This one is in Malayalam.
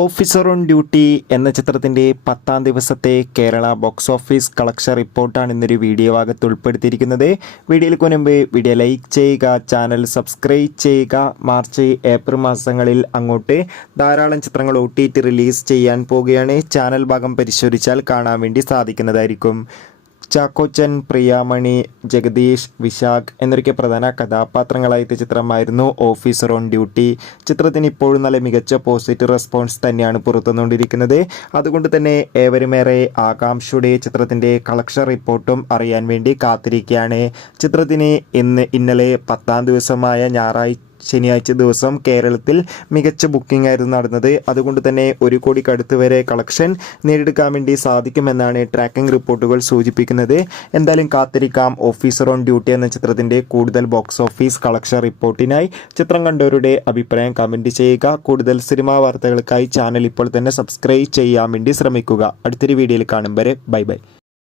ഓഫീസർ ഓൺ ഡ്യൂട്ടി എന്ന ചിത്രത്തിൻ്റെ 10ാം ദിവസത്തെ കേരള ബോക്സ് ഓഫീസ് കളക്ഷൻ റിപ്പോർട്ടാണ് ഇന്നൊരു വീഡിയോ ഭാഗത്ത് ഉൾപ്പെടുത്തിയിരിക്കുന്നത്. വീഡിയോയിലേക്ക് മുൻപ് വീഡിയോ ലൈക്ക് ചെയ്യുക, ചാനൽ സബ്സ്ക്രൈബ് ചെയ്യുക. മാർച്ച് ഏപ്രിൽ മാസങ്ങളിൽ അങ്ങോട്ട് ധാരാളം ചിത്രങ്ങൾ OTT റിലീസ് ചെയ്യാൻ പോവുകയാണ്. ചാനൽ ഭാഗം പരിശോധിച്ചാൽ കാണാൻ വേണ്ടി സാധിക്കുന്നതായിരിക്കും. ചാക്കോച്ചൻ, പ്രിയാമണി, ജഗദീഷ്, വിശാഖ് എന്നൊക്കെ പ്രധാന കഥാപാത്രങ്ങളായ ചിത്രമായിരുന്നു ഓഫീസർ ഓൺ ഡ്യൂട്ടി. ചിത്രത്തിന് ഇപ്പോഴും നല്ല മികച്ച പോസിറ്റീവ് റെസ്പോൺസ് തന്നെയാണ് പുറത്തുവന്നുകൊണ്ടിരിക്കുന്നത്. അതുകൊണ്ട് തന്നെ ഏവരുമേറെ ആകാംക്ഷയുടെ ചിത്രത്തിൻ്റെ കളക്ഷൻ റിപ്പോർട്ടും അറിയാൻ വേണ്ടി കാത്തിരിക്കുകയാണ്. ചിത്രത്തിന് ഇന്നലെ 10ാം ദിവസമായ ശനിയാഴ്ച ദിവസം കേരളത്തിൽ മികച്ച ബുക്കിംഗ് ആയിരുന്നു നടന്നത്. അതുകൊണ്ട് തന്നെ 1 കോടിക്കടുത്ത് വരെ കളക്ഷൻ നേടിയെടുക്കാൻ വേണ്ടി സാധിക്കുമെന്നാണ് ട്രാക്കിംഗ് റിപ്പോർട്ടുകൾ സൂചിപ്പിക്കുന്നത്. എന്തായാലും കാത്തിരിക്കാം ഓഫീസർ ഓൺ ഡ്യൂട്ടി എന്ന ചിത്രത്തിൻ്റെ കൂടുതൽ ബോക്സ് ഓഫീസ് കളക്ഷൻ റിപ്പോർട്ടിനായി. ചിത്രം കണ്ടവരുടെ അഭിപ്രായം കമൻറ്റ് ചെയ്യുക. കൂടുതൽ സിനിമാ വാർത്തകൾക്കായി ചാനൽ ഇപ്പോൾ തന്നെ സബ്സ്ക്രൈബ് ചെയ്യാൻ വേണ്ടി ശ്രമിക്കുക. അടുത്തൊരു വീഡിയോയിൽ കാണും വരെ ബൈ.